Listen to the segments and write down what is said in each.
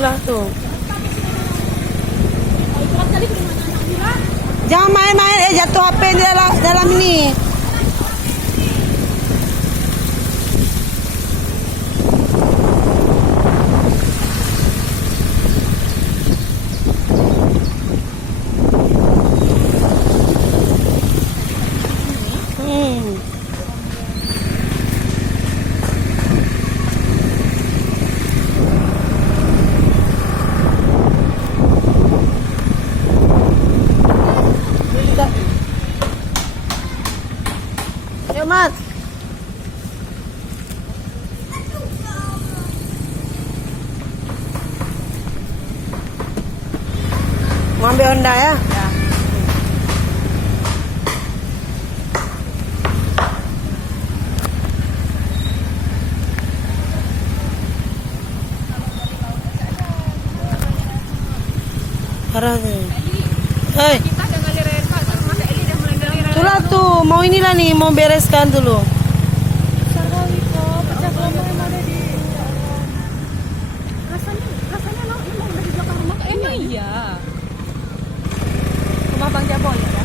Inilah tuh. Jangan main-main, jatuh HP di dalam ini. Yuk, Mat. Mau ambil Honda ya? Ya. Parah nih. Hei. Itulah tuh, mau inilah nih, mau bereskan dulu. Rasanya emang udah di belakang rumah. Emang iya. Rumah Bang Jabon ya.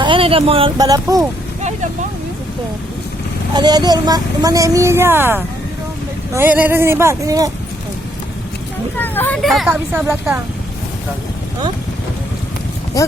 Ini ada mau balapu. Ada mau ya. Adik-adik rumah Nemi aja. Ayo naik sini, Pak. Sini, Pak. Enggak ada. Kakak bisa belakang. Hah? Ya,